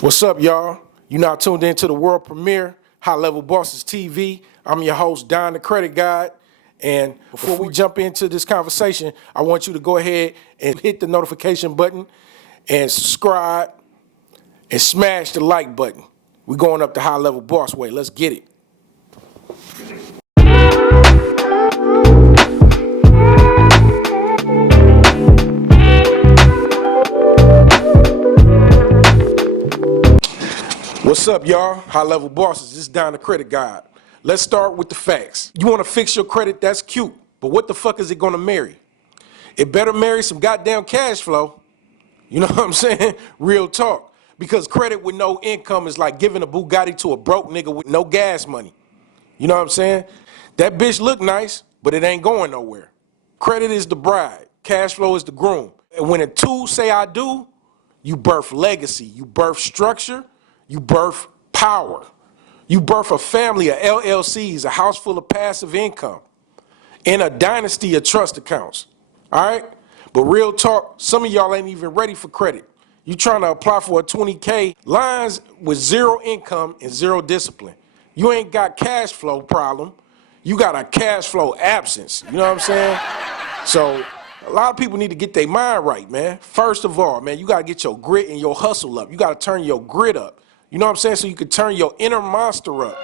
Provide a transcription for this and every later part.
What's up, y'all? You now tuned into the world premiere, High Level Bosses TV. I'm your host, Don the Credit Guide. And before we jump into this conversation, I want you to go ahead and hit the notification button and subscribe and smash the like button. We're going up the High Level Boss way. Let's get it. What's up, y'all? High Level Bosses. This is Don the Credit Guide. Let's start with the facts. You want to fix your credit? That's cute. But what the fuck is it going to marry? It better marry some goddamn cash flow. You know what I'm saying? Real talk. Because credit with no income is like giving a Bugatti to a broke nigga with no gas money. You know what I'm saying? That bitch look nice, but it ain't going nowhere. Credit is the bride. Cash flow is the groom. And when the two say I do, you birth legacy. You birth structure. You birth power. You birth a family of LLCs, a house full of passive income, and a dynasty of trust accounts. All right? But real talk, some of y'all ain't even ready for credit. You trying to apply for a 20K lines with zero income and zero discipline. You ain't got cash flow problem. You got a cash flow absence. You know what I'm saying? So a lot of people need to get their mind right, man. First of all, man, you got to get your grit and your hustle up. You got to turn your grit up. You know what I'm saying? So you can turn your inner monster up.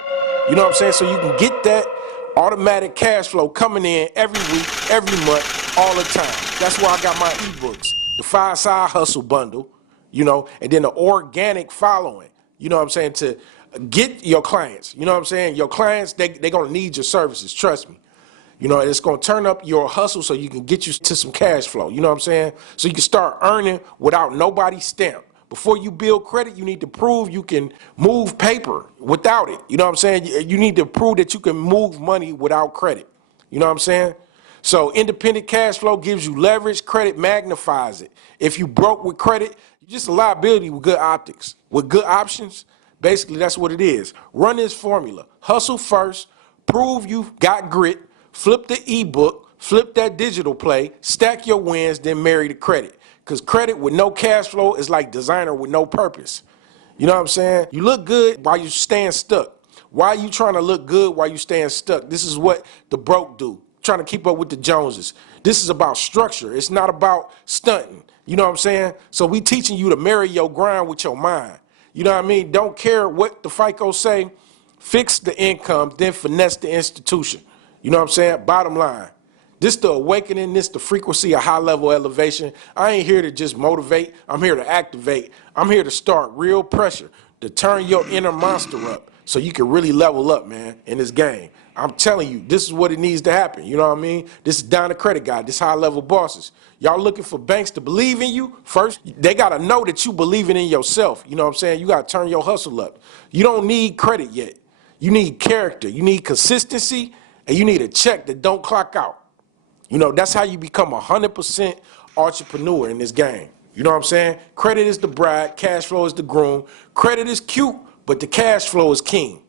You know what I'm saying? So you can get that automatic cash flow coming in every week, every month, all the time. That's why I got my ebooks, the 5-side hustle bundle, you know, and then the organic following, you know what I'm saying, to get your clients. You know what I'm saying? Your clients, they're going to need your services. Trust me. You know, it's going to turn up your hustle so you can get you to some cash flow. You know what I'm saying? So you can start earning without nobody's stamp. Before you build credit, you need to prove you can move paper without it. You know what I'm saying? You need to prove that you can move money without credit. You know what I'm saying? So independent cash flow gives you leverage. Credit magnifies it. If you broke with credit, you're just a liability with good optics. With good options, basically that's what it is. Run this formula. Hustle first. Prove you've got grit. Flip the ebook. Flip that digital play. Stack your wins, then marry the credit. Because credit with no cash flow is like designer with no purpose. You know what I'm saying? You look good while you staying stuck. Why are you trying to look good while you staying stuck? This is what the broke do, trying to keep up with the Joneses. This is about structure. It's not about stunting. You know what I'm saying? So we teaching you to marry your grind with your mind. You know what I mean? Don't care what the FICO say. Fix the income, then finesse the institution. You know what I'm saying? Bottom line. This the awakening, this the frequency of high level elevation. I ain't here to just motivate, I'm here to activate. I'm here to start real pressure, to turn your inner monster up so you can really level up, man, in this game. I'm telling you, this is what it needs to happen. You know what I mean? This is Don the Credit Guy, this high level bosses. Y'all looking for banks to believe in you? First, they gotta know that you believing in yourself. You know what I'm saying? You gotta turn your hustle up. You don't need credit yet. You need character, you need consistency, and you need a check that don't clock out. You know, that's how you become 100% entrepreneur in this game. You know what I'm saying? Credit is the bride, cash flow is the groom. Credit is cute, but the cash flow is king.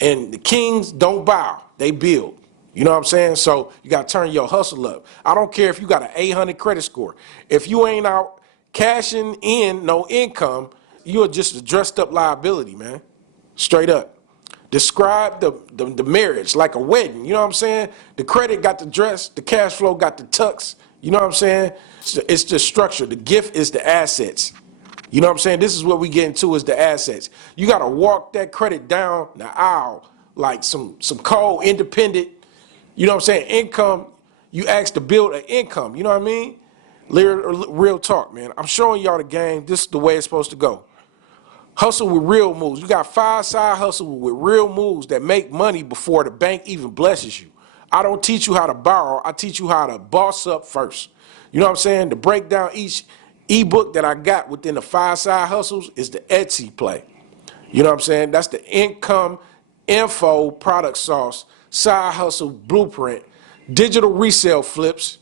And the kings don't bow, they build. You know what I'm saying? So you got to turn your hustle up. I don't care if you got an 800 credit score. If you ain't out cashing in no income, you're just a dressed up liability, man. Straight up. Describe the marriage like a wedding. You know what I'm saying? The credit got the dress, the cash flow got the tux. You know what I'm saying? It's the structure. The gift is the assets. You know what I'm saying? This is what we get into is the assets. You got to walk that credit down the aisle like some cold, independent, you know what I'm saying, income. You ask to build an income. You know what I mean? Real talk, man. I'm showing y'all the game. This is the way it's supposed to go. Hustle with real moves. You got 5-side hustle with real moves that make money before the bank even blesses you. I don't teach you how to borrow. I teach you how to boss up first. You know what I'm saying? To break down each ebook that I got within the 5-side hustles is the Etsy play. You know what I'm saying? That's the income, info, product sauce, side hustle blueprint, digital resale flips,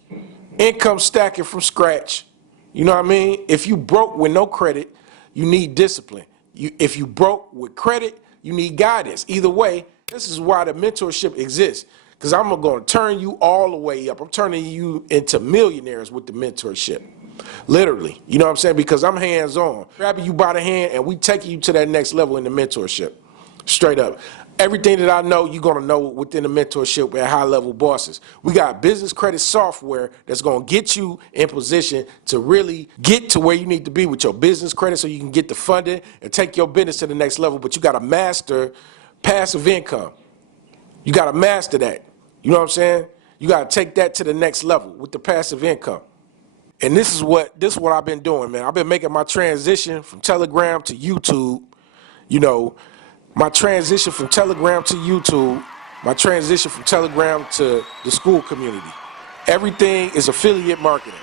income stacking from scratch. You know what I mean? If you broke with no credit, you need discipline. If you broke with credit, you need guidance. Either way, this is why the mentorship exists. Because I'm going to turn you all the way up. I'm turning you into millionaires with the mentorship. Literally, you know what I'm saying? Because I'm hands-on. Grabbing you by the hand and we taking you to that next level in the mentorship. Straight up. Everything that I know, you're going to know within the mentorship at high-level bosses. We got business credit software that's going to get you in position to really get to where you need to be with your business credit so you can get the funding and take your business to the next level. But you got to master passive income. You got to master that. You know what I'm saying? You got to take that to the next level with the passive income. And this is what I've been doing, man. I've been making my transition from Telegram to YouTube. You know, my transition from Telegram to YouTube, my transition from Telegram to the school community. Everything is affiliate marketing.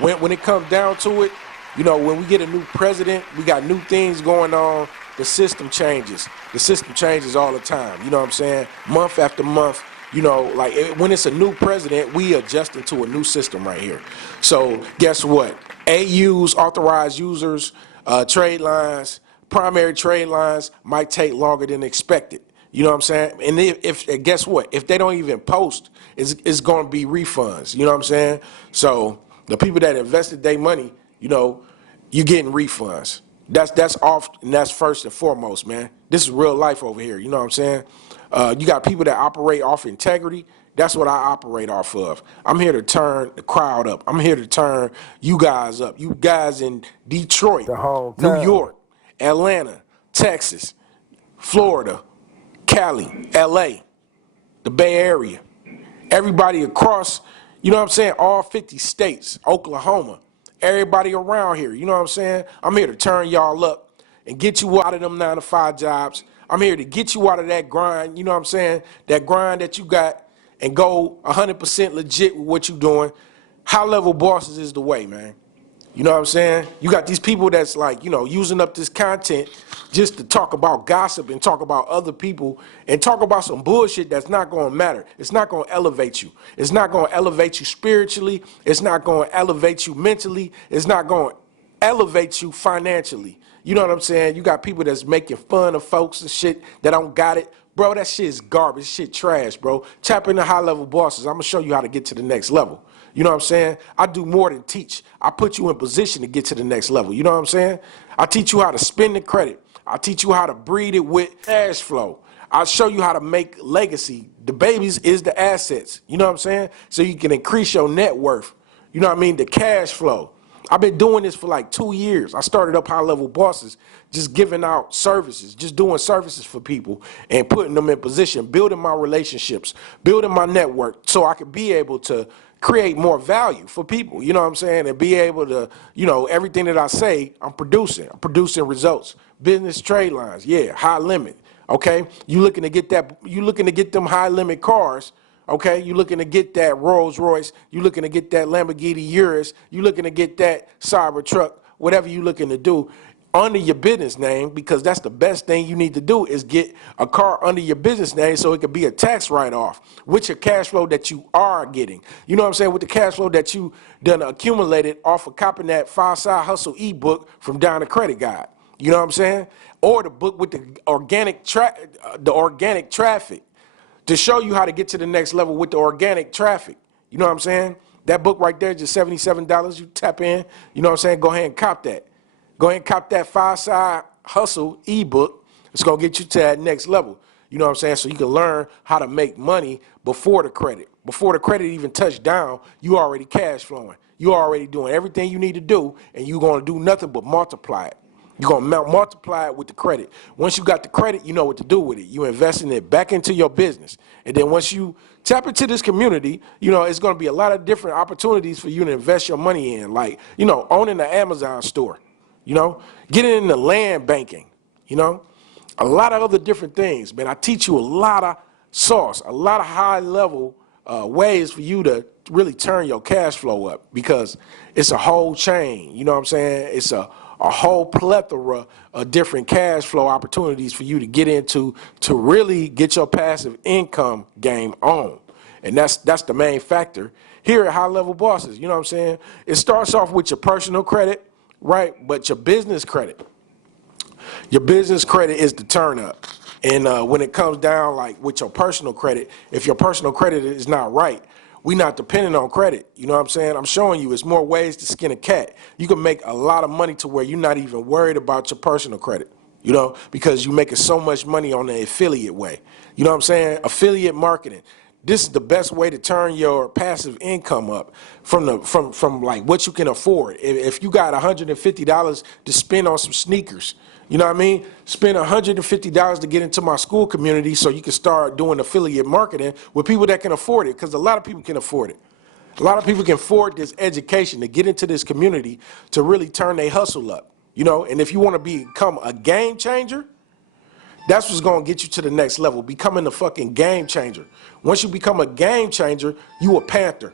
When it comes down to it, you know, when we get a new president, we got new things going on, the system changes. The system changes all the time, you know what I'm saying? Month after month, you know, like when it's a new president, we adjusting to a new system right here. So guess what? AUs, authorized users, trade lines, primary trade lines might take longer than expected. You know what I'm saying? And if guess what? If they don't even post, it's going to be refunds. You know what I'm saying? So the people that invested their money, you know, you're getting refunds. That's off, and that's first and foremost, man. This is real life over here. You know what I'm saying? You got people that operate off integrity. That's what I operate off of. I'm here to turn the crowd up. I'm here to turn you guys up. You guys in Detroit, New York, Atlanta, Texas, Florida, Cali, LA, the Bay Area, everybody across, you know what I'm saying, all 50 states, Oklahoma, everybody around here, you know what I'm saying? I'm here to turn y'all up and get you out of them 9-to-5 jobs. I'm here to get you out of that grind, you know what I'm saying, that grind that you got, and go 100% legit with what you're doing. High-level bosses is the way, man. You know what I'm saying? You got these people that's like, you know, using up this content just to talk about gossip and talk about other people and talk about some bullshit that's not going to matter. It's not going to elevate you. It's not going to elevate you spiritually. It's not going to elevate you mentally. It's not going to elevate you financially. You know what I'm saying? You got people that's making fun of folks and shit that don't got it. Bro, that shit is garbage. Shit trash, bro. Tap into high-level bosses. I'm going to show you how to get to the next level. You know what I'm saying? I do more than teach. I put you in position to get to the next level. You know what I'm saying? I teach you how to spend the credit. I teach you how to breed it with cash flow. I show you how to make legacy. The babies is the assets. You know what I'm saying? So you can increase your net worth. You know what I mean? The cash flow. I've been doing this for like 2 years. I started up high-level bosses, just giving out services, just doing services for people and putting them in position, building my relationships, building my network so I could be able to create more value for people, you know what I'm saying, and be able to, you know, everything that I say, I'm producing results. Business trade lines, yeah, high limit, okay? You looking to get them high limit cars, okay? You looking to get that Rolls Royce, you looking to get that Lamborghini Urus, you looking to get that Cybertruck, whatever you looking to do, under your business name, because that's the best thing you need to do is get a car under your business name so it could be a tax write-off with your cash flow that you are getting. You know what I'm saying? With the cash flow that you done accumulated off of copying that 5-Side Hustle ebook from Down the Credit Guide. You know what I'm saying? Or the book with the organic traffic to show you how to get to the next level with the organic traffic. You know what I'm saying? That book right there, just $77. You tap in. You know what I'm saying? Go ahead and cop that. Go ahead and cop that 5-Side Hustle ebook. It's going to get you to that next level. You know what I'm saying? So you can learn how to make money before the credit. Before the credit even touched down, you already cash flowing. You already doing everything you need to do, and you're going to do nothing but multiply it. You're going to multiply it with the credit. Once you got the credit, you know what to do with it. You investing it back into your business. And then once you tap into this community, you know, it's going to be a lot of different opportunities for you to invest your money in. Like, you know, owning the Amazon store. You know, getting into land banking, you know, a lot of other different things, man. I teach you a lot of sauce, a lot of high level ways for you to really turn your cash flow up because it's a whole chain, you know what I'm saying? It's a whole plethora of different cash flow opportunities for you to get into to really get your passive income game on. And that's the main factor here at High Level Bosses, you know what I'm saying? It starts off with your personal credit. Right, but your business credit is the turn up. And when it comes down like with your personal credit, if your personal credit is not right, We not dependent on credit. You know what I'm saying? I'm showing you it's more ways to skin a cat. You can make a lot of money to where you're not even worried about your personal credit, you know, because you're making so much money on the affiliate way. You know what I'm saying? Affiliate marketing. This is the best way to turn your passive income up from like what you can afford. If you got $150 to spend on some sneakers, you know what I mean? Spend $150 to get into my school community so you can start doing affiliate marketing with people that can afford it, because a lot of people can afford it. A lot of people can afford this education to get into this community to really turn their hustle up, you know? And if you want to become a game changer, that's what's going to get you to the next level, becoming a fucking game changer. Once you become a game changer, you a panther.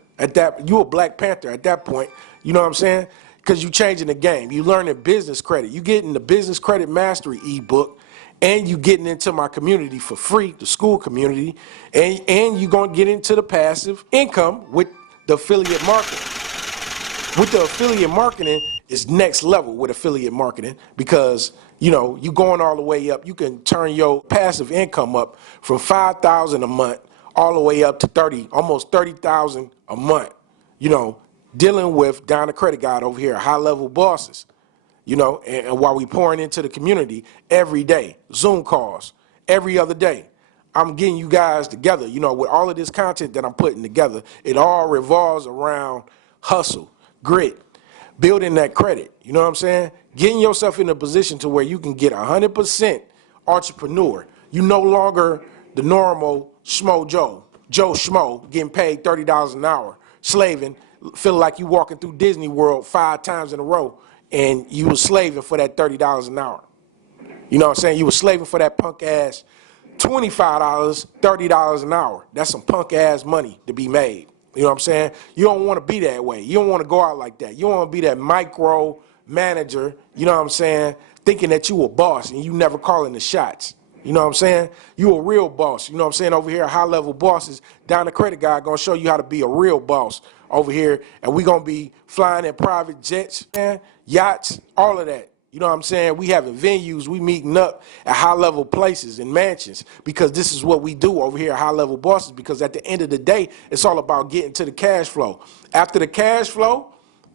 You a Black Panther at that point, you know what I'm saying? Because you changing the game. You learning business credit. You getting the business credit mastery ebook, and you getting into my community for free, the school community, and you going to get into the passive income with the affiliate marketing. With the affiliate marketing, it's next level with affiliate marketing, because you know you going all the way up. You can turn your passive income up from $5,000 a month all the way up to almost $30,000 a month. You know, dealing with Down the Credit Guide over here, high level bosses. You know, and while we pouring into the community every day, Zoom calls every other day. I'm getting you guys together. You know, with all of this content that I'm putting together, it all revolves around hustle, grit, building that credit. You know what I'm saying? Getting yourself in a position to where you can get 100% entrepreneur. You no longer the normal Joe Schmo, getting paid $30 an hour, slaving, feeling like you walking through Disney World 5 times in a row, and you was slaving for that $30 an hour. You know what I'm saying? You was slaving for that punk ass $25, $30 an hour. That's some punk ass money to be made. You know what I'm saying? You don't want to be that way. You don't want to go out like that. You don't want to be that micro manager, you know what I'm saying, thinking that you a boss and you never calling the shots. You know what I'm saying? You a real boss. You know what I'm saying? Over here, high level bosses, Down the Credit Guide, gonna show you how to be a real boss over here. And we gonna be flying in private jets, man, yachts, all of that. You know what I'm saying? We having venues, we meeting up at high level places and mansions, because this is what we do over here at High Level Bosses, because at the end of the day, it's all about getting to the cash flow. After the cash flow,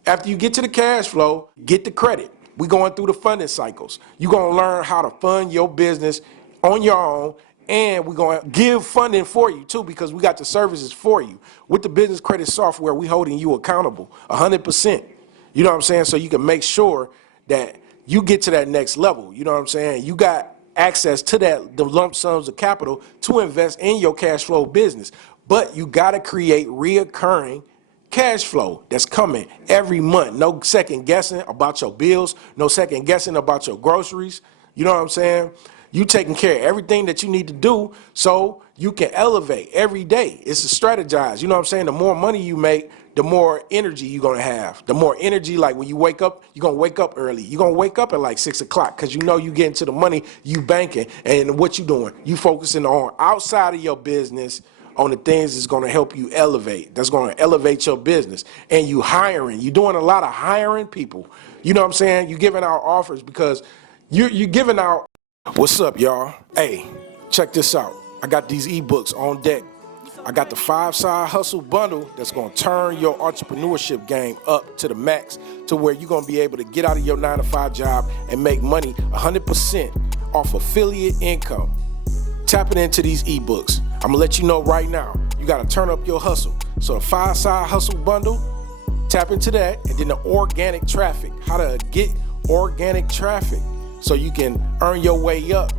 after you get to the cash flow, get the credit. We going through the funding cycles. You're gonna learn how to fund your business on your own, and we're going to give funding for you too, because we got the services for you. With the business credit software, we holding you accountable 100%. You know what I'm saying? So you can make sure that you get to that next level. You know what I'm saying? You got access to the lump sums of capital to invest in your cash flow business. But you got to create reoccurring cash flow that's coming every month. No second guessing about your bills, no second guessing about your groceries. You know what I'm saying? You taking care of everything that you need to do so you can elevate every day. It's to strategize. You know what I'm saying? The more money you make, the more energy you're going to have. The more energy, like when you wake up, you're going to wake up early. You're going to wake up at like 6 o'clock because you know you getting to the money, you banking. And what you doing? You focusing on outside of your business on the things that's going to help you elevate. That's going to elevate your business. And you hiring. You're doing a lot of hiring people. You know what I'm saying? You're giving out offers because you're giving out. What's up, y'all? Hey, check this out. I got these ebooks on deck. I got the 5-side hustle bundle that's going to turn your entrepreneurship game up to the max, to where you're going to be able to get out of your 9-to-5 job and make money 100% off affiliate income. Tapping into these ebooks. I'm going to let you know right now, you got to turn up your hustle. So the 5-side hustle bundle, tap into that, and then the organic traffic, how to get organic traffic so you can earn your way up,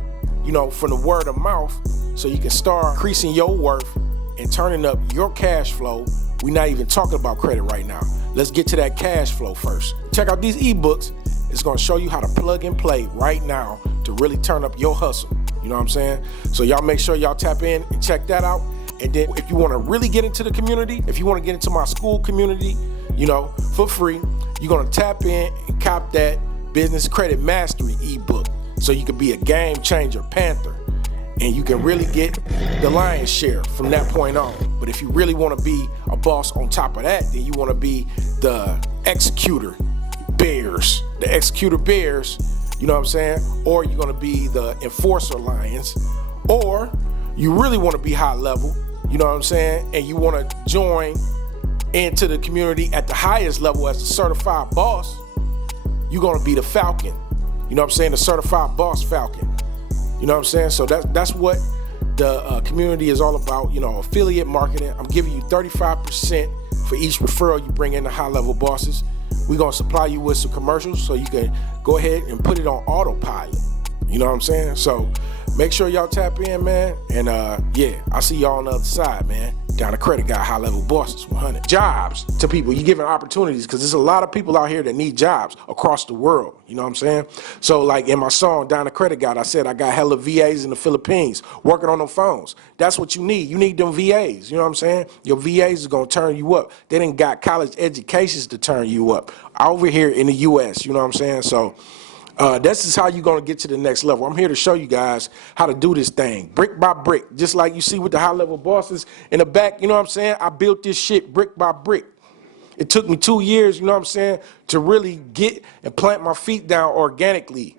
you know, from the word of mouth, so you can start increasing your worth and turning up your cash flow. We're not even talking about credit right now. Let's get to that cash flow first. Check out these ebooks. It's going to show you how to plug and play right now to really turn up your hustle. You know what I'm saying? So y'all make sure y'all tap in and check that out. And then if you want to really get into the community, if you want to get into my school community, you know, for free, you're going to tap in and cop that Business Credit Mastery ebook so you can be a game changer panther, and you can really get the lion's share from that point on. But if you really want to be a boss on top of that, then you want to be the executor bears, you know what I'm saying? Or you're going to be the enforcer lions, or you really want to be high level, you know what I'm saying, and you want to join into the community at the highest level as a certified boss, you're going to be the Falcon. You know what I'm saying? The certified boss Falcon. You know what I'm saying? So that's what the community is all about, you know, affiliate marketing. I'm giving you 35% for each referral you bring in to high-level bosses. We're going to supply you with some commercials so you can go ahead and put it on autopilot. You know what I'm saying? So make sure y'all tap in, man. And yeah, I'll see y'all on the other side, man. Down the Credit Guy, high-level bosses, 100. Jobs to people. You're giving opportunities because there's a lot of people out here that need jobs across the world. You know what I'm saying? So like in my song, Down the Credit Guy, I said I got hella VAs in the Philippines working on them phones. That's what you need. You need them VAs. You know what I'm saying? Your VAs is going to turn you up. They done got college educations to turn you up over here in the U.S. You know what I'm saying? So this is how you're going to get to the next level. I'm here to show you guys how to do this thing brick by brick, just like you see with the high-level bosses in the back. You know what I'm saying? I built this shit brick by brick. It took me 2 years, you know what I'm saying, to really get and plant my feet down organically.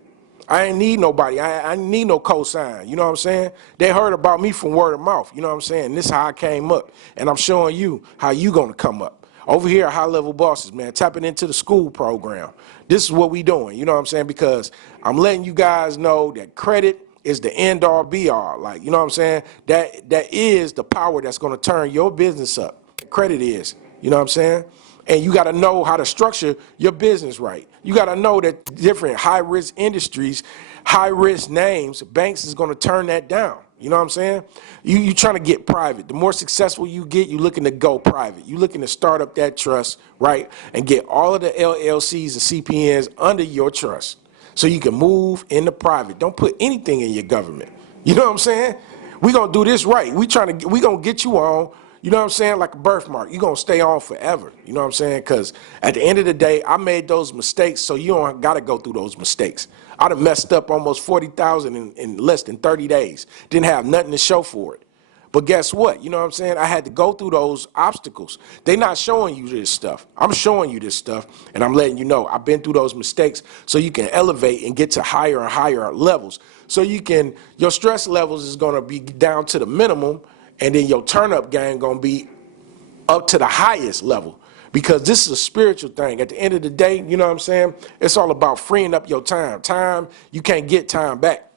I ain't need nobody. I ain't need no cosign. You know what I'm saying? They heard about me from word of mouth. You know what I'm saying? This is how I came up. And I'm showing you how you going to come up. Over here at High-Level Bosses, man, tapping into the school program. This is what we doing, you know what I'm saying? Because I'm letting you guys know that credit is the end-all, be-all. Like, you know what I'm saying? That is the power that's going to turn your business up. Credit is, you know what I'm saying? And you got to know how to structure your business right. You got to know that different high-risk industries, high-risk names, banks is going to turn that down. You know what I'm saying? You trying to get private. The more successful you get, you looking to go private. You looking to start up that trust, right? And get all of the LLCs and CPNs under your trust so you can move into private. Don't put anything in your government. You know what I'm saying? We going to do this right. We going to get you on, you know what I'm saying, like a birthmark. You're going to stay on forever. You know what I'm saying? Because at the end of the day, I made those mistakes, so you don't got to go through those mistakes. I'd have messed up almost 40,000 in less than 30 days. Didn't have nothing to show for it. But guess what? You know what I'm saying? I had to go through those obstacles. They're not showing you this stuff. I'm showing you this stuff, and I'm letting you know I've been through those mistakes so you can elevate and get to higher and higher levels. So your stress levels is going to be down to the minimum, and then your turn-up game going to be up to the highest level. Because this is a spiritual thing. At the end of the day, you know what I'm saying? It's all about freeing up your time. Time, you can't get time back.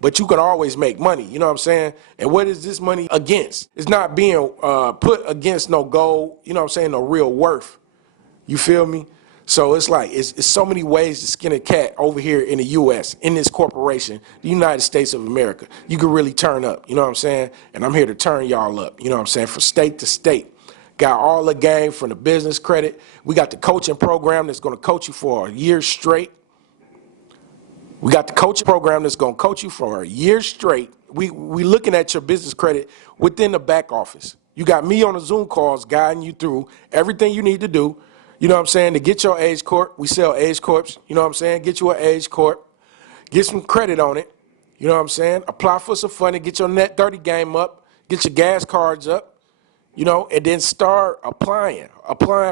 But you can always make money, you know what I'm saying? And what is this money against? It's not being put against no goal, you know what I'm saying, no real worth. You feel me? So it's like, it's so many ways to skin a cat over here in the U.S., in this corporation, the United States of America. You can really turn up, you know what I'm saying? And I'm here to turn y'all up, you know what I'm saying, from state to state. Got all the game from the business credit. We got the coaching program that's going to coach you for a year straight. We got the coaching program that's going to coach you for a year straight. We looking at your business credit within the back office. You got me on the Zoom calls guiding you through everything you need to do, you know what I'm saying, to get your Age Corp. We sell Age Corps, you know what I'm saying? Get you an Age Corp. Get some credit on it, you know what I'm saying? Apply for some funding, get your net 30 game up, get your gas cards up. You know, and then start applying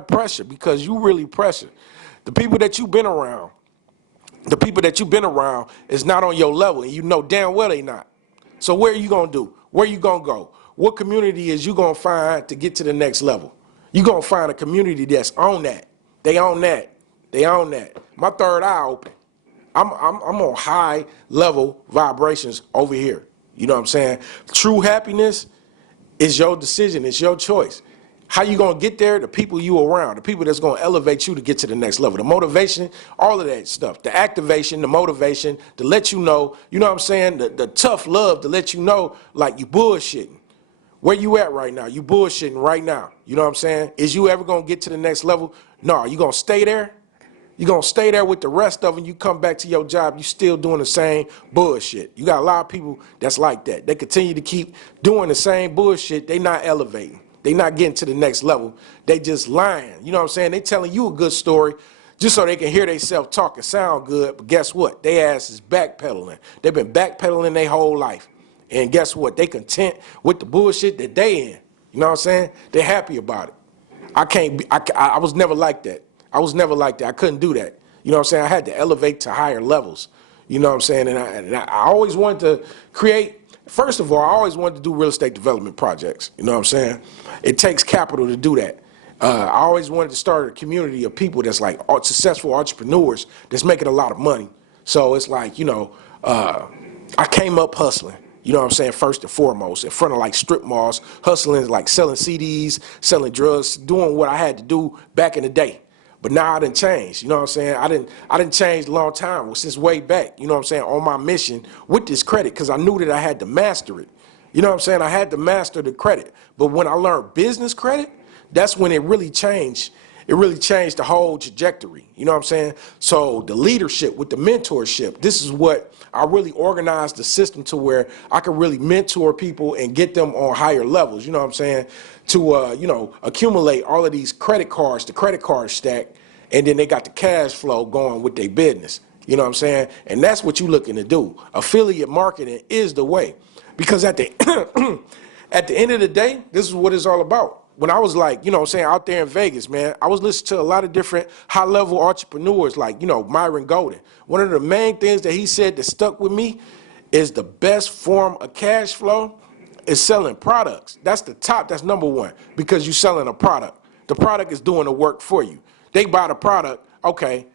pressure because you really pressure. The people that you've been around is not on your level, and you know damn well they not. So where are you going to do? Where you going to go? What community is you going to find to get to the next level? You going to find a community that's on that. They own that. They own that. My third eye open. I'm on high level vibrations over here. You know what I'm saying? True happiness is your decision. It's your choice. How you going to get there? The people you around, the people that's going to elevate you to get to the next level. The motivation, all of that stuff. The activation, the motivation to let you know, you know what I'm saying? The tough love to let you know, like, you bullshitting. Where you at right now? You bullshitting right now. You know what I'm saying? Is you ever going to get to the next level? No. You going to stay there? You're going to stay there with the rest of them. You come back to your job, you still doing the same bullshit. You got a lot of people that's like that. They continue to keep doing the same bullshit. They not elevating. They not getting to the next level. They just lying. You know what I'm saying? They telling you a good story just so they can hear themselves talk and sound good. But guess what? They ass is backpedaling. They've been backpedaling their whole life. And guess what? They content with the bullshit that they in. You know what I'm saying? They're happy about it. I was never like that. I was never like that. I couldn't do that. You know what I'm saying? I had to elevate to higher levels. You know what I'm saying? And I always wanted to create First of all, I always wanted to do real estate development projects. You know what I'm saying? It takes capital to do that. I always wanted to start a community of people that's like successful entrepreneurs that's making a lot of money. So it's like, I came up hustling. You know what I'm saying? First and foremost, in front of like strip malls, hustling, like selling CDs, selling drugs, doing what I had to do back in the day. But now I didn't change. You know what I'm saying? I didn't change a long time, since way back, you know what I'm saying, on my mission with this credit, because I knew that I had to master it. You know what I'm saying? I had to master the credit. But when I learned business credit, that's when it really changed. It really changed the whole trajectory. You know what I'm saying? So the leadership with the mentorship, this is what I really organized the system to where I could really mentor people and get them on higher levels. You know what I'm saying? To, accumulate all of these credit cards, the credit card stack, and then they got the cash flow going with their business. You know what I'm saying? And that's what you're looking to do. Affiliate marketing is the way. Because at the at the end of the day, this is what it's all about. When I was like, out there in Vegas, man, I was listening to a lot of different high-level entrepreneurs like, Myron Golden. One of the main things that he said that stuck with me is the best form of cash flow is selling products. That's the top, that's number one, because you're selling a product. The product is doing the work for you. They buy the product, okay,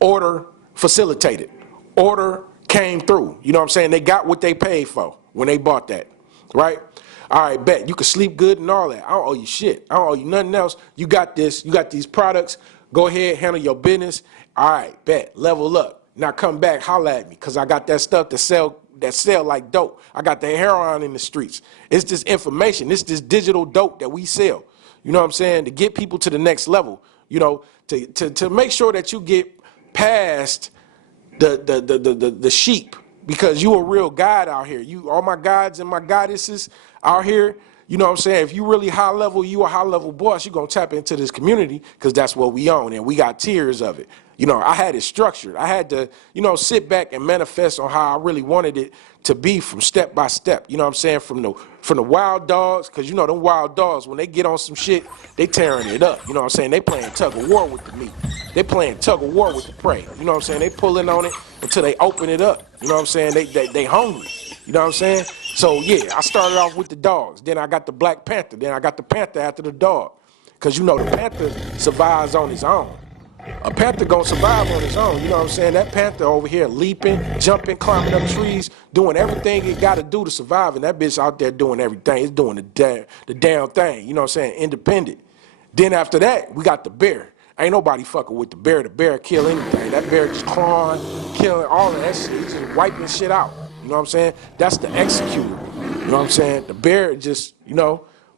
order facilitated. Order came through. You know what I'm saying? They got what they paid for when they bought that, right? All right, bet. You can sleep good and all that. I don't owe you shit. I don't owe you nothing else. You got this. You got these products. Go ahead, handle your business. All right, bet. Level up. Now come back, holla at me, because I got that stuff to sell like dope. I got the heroin in the streets. It's this information. It's this digital dope that we sell. You know what I'm saying? To get people to the next level, to make sure that you get past the sheep, because you a real guide out here. You, all my guides and my goddesses out here, you know what I'm saying? If you really high level, you a high level boss, you're going to tap into this community, because that's what we own, and we got tiers of it. I had it structured. I had to, sit back and manifest on how I really wanted it to be from step by step. You know what I'm saying? From the wild dogs, because them wild dogs, when they get on some shit, they tearing it up. You know what I'm saying? They playing tug of war with the meat. They playing tug of war with the prey. You know what I'm saying? They pulling on it until they open it up. You know what I'm saying? They hungry. You know what I'm saying? So yeah, I started off with the dogs. Then I got the Black Panther. Then I got the Panther after the dog. Because the Panther survives on his own. A panther gonna survive on his own, you know what I'm saying? That panther over here leaping, jumping, climbing up trees, doing everything it gotta do to survive, and that bitch out there doing everything. It's doing the damn thing, you know what I'm saying? Independent. Then after that, we got the bear. Ain't nobody fucking with the bear. The bear kill anything. That bear just clawing, killing all of that shit. He's just wiping shit out. You know what I'm saying? That's the executor. You know what I'm saying? The bear just,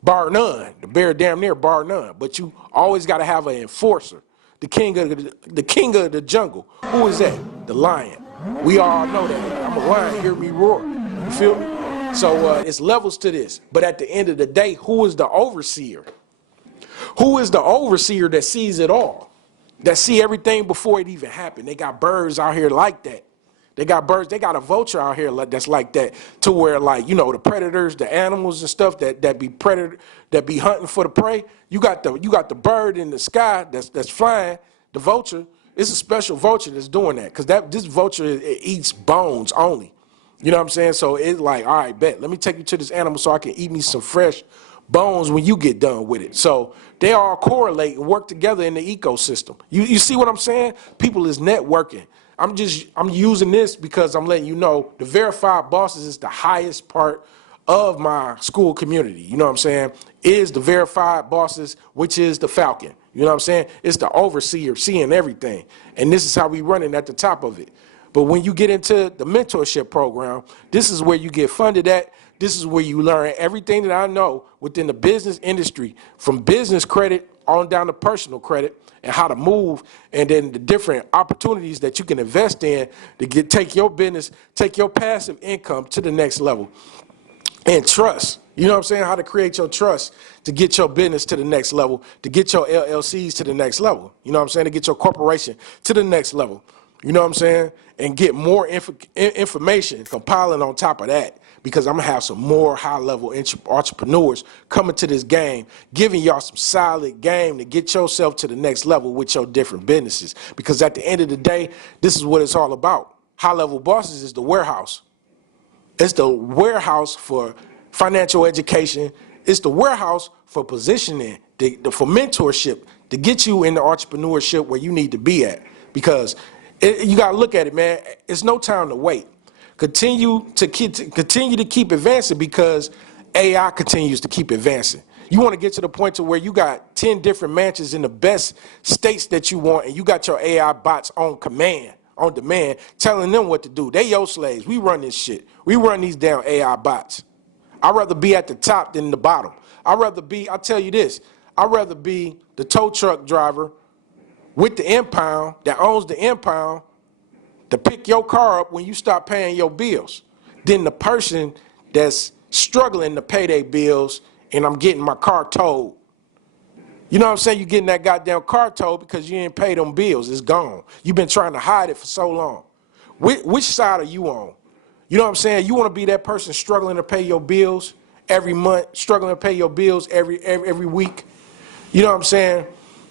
bar none. The bear damn near bar none. But you always gotta have an enforcer. The king of the jungle. Who is that? The lion. We all know that. I'm a lion, hear me roar. You feel me? So it's levels to this. But at the end of the day, who is the overseer? Who is the overseer that sees it all? That see everything before it even happened? They got birds out here like that. They got birds, they got a vulture out here that's like that, to where the predators, the animals and stuff that be hunting for the prey. You got the bird in the sky that's flying, the vulture. It's a special vulture that's doing that, because this vulture it eats bones only. You know what I'm saying? So it's like, all right, bet. Let me take you to this animal so I can eat me some fresh bones when you get done with it. So they all correlate and work together in the ecosystem. You see what I'm saying? People is networking. I'm using this because I'm letting you know the verified bosses is the highest part of my school community. You know what I'm saying? Is the verified bosses, which is the Falcon. You know what I'm saying? It's the overseer seeing everything. And this is how we running at the top of it. But when you get into the mentorship program, this is where you get funded at. This is where you learn everything that I know within the business industry, from business credit on down to personal credit, and how to move, and then the different opportunities that you can invest in to take your business, take your passive income to the next level. And trust. You know what I'm saying? How to create your trust to get your business to the next level, to get your LLCs to the next level. You know what I'm saying? To get your corporation to the next level. You know what I'm saying? And get more information compiling on top of that, because I'm going to have some more high-level entrepreneurs coming to this game, giving y'all some solid game to get yourself to the next level with your different businesses. Because at the end of the day, this is what it's all about. High-level bosses is the warehouse. It's the warehouse for financial education. It's the warehouse for positioning, for mentorship, to get you in the entrepreneurship where you need to be at. Because you got to look at it, man. It's no time to wait. Continue to keep advancing, because AI continues to keep advancing. You want to get to the point to where you got 10 different mansions in the best states that you want, and you got your AI bots on command, on demand, telling them what to do. They your slaves. We run this shit. We run these damn AI bots. I'd rather be at the top than the bottom. I'll tell you this, I'd rather be the tow truck driver with the impound that owns the impound to pick your car up when you stop paying your bills than the person that's struggling to pay their bills and I'm getting my car towed. You know what I'm saying? You're getting that goddamn car towed because you didn't pay them bills. It's gone. You've been trying to hide it for so long. Which side are you on? You know what I'm saying? You want to be that person struggling to pay your bills every month, struggling to pay your bills every week? You know what I'm saying?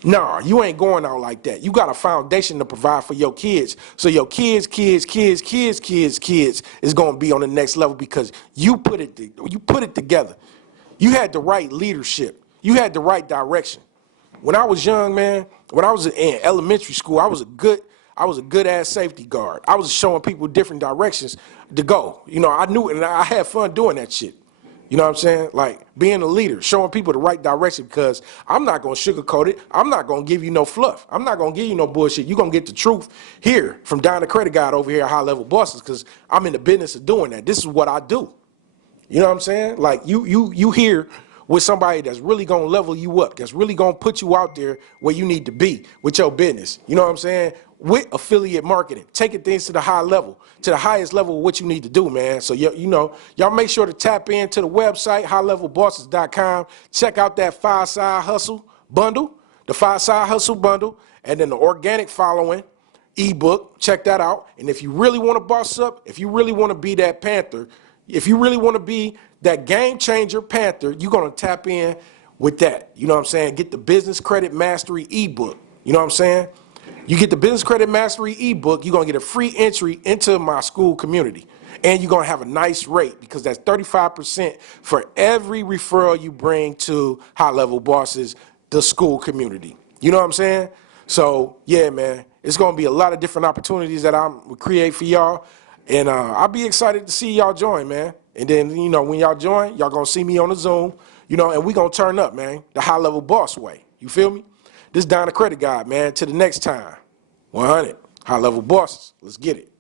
No, you ain't going out like that. You got a foundation to provide for your kids. So your kids is going to be on the next level because you put it together. You had the right leadership. You had the right direction. When I was young, man, when I was in elementary school, I was a good ass safety guard. I was showing people different directions to go. You know, I knew it, and I had fun doing that shit. You know what I'm saying? Like being a leader, showing people the right direction, because I'm not going to sugarcoat it. I'm not going to give you no fluff. I'm not going to give you no bullshit. You're going to get the truth here from Down the Credit Guide over here at High Level Bosses, because I'm in the business of doing that. This is what I do. You know what I'm saying? Like you here with somebody that's really gonna level you up, that's really gonna put you out there where you need to be with your business. You know what I'm saying? With affiliate marketing, taking things to the high level, to the highest level of what you need to do, man. So y'all make sure to tap into the website, highlevelbosses.com. Check out that 5-side hustle bundle, the 5-side hustle bundle, and then the organic following ebook. Check that out. And if you really want to boss up, if you really want to be that panther, if you really want to be that game changer panther, you're going to tap in with that. You know what I'm saying? Get the Business Credit Mastery ebook. You know what I'm saying? You get the Business Credit Mastery ebook, you're going to get a free entry into my school community. And you're going to have a nice rate, because that's 35% for every referral you bring to High Level Bosses, the school community. You know what I'm saying? So, yeah, man, it's going to be a lot of different opportunities that I'm create for y'all. And I'll be excited to see y'all join, man. And then, when y'all join, y'all going to see me on the Zoom, and we going to turn up, man, the High Level Boss way. You feel me? This is Down the Credit Guide, man. Till the next time. 100. High Level Bosses. Let's get it.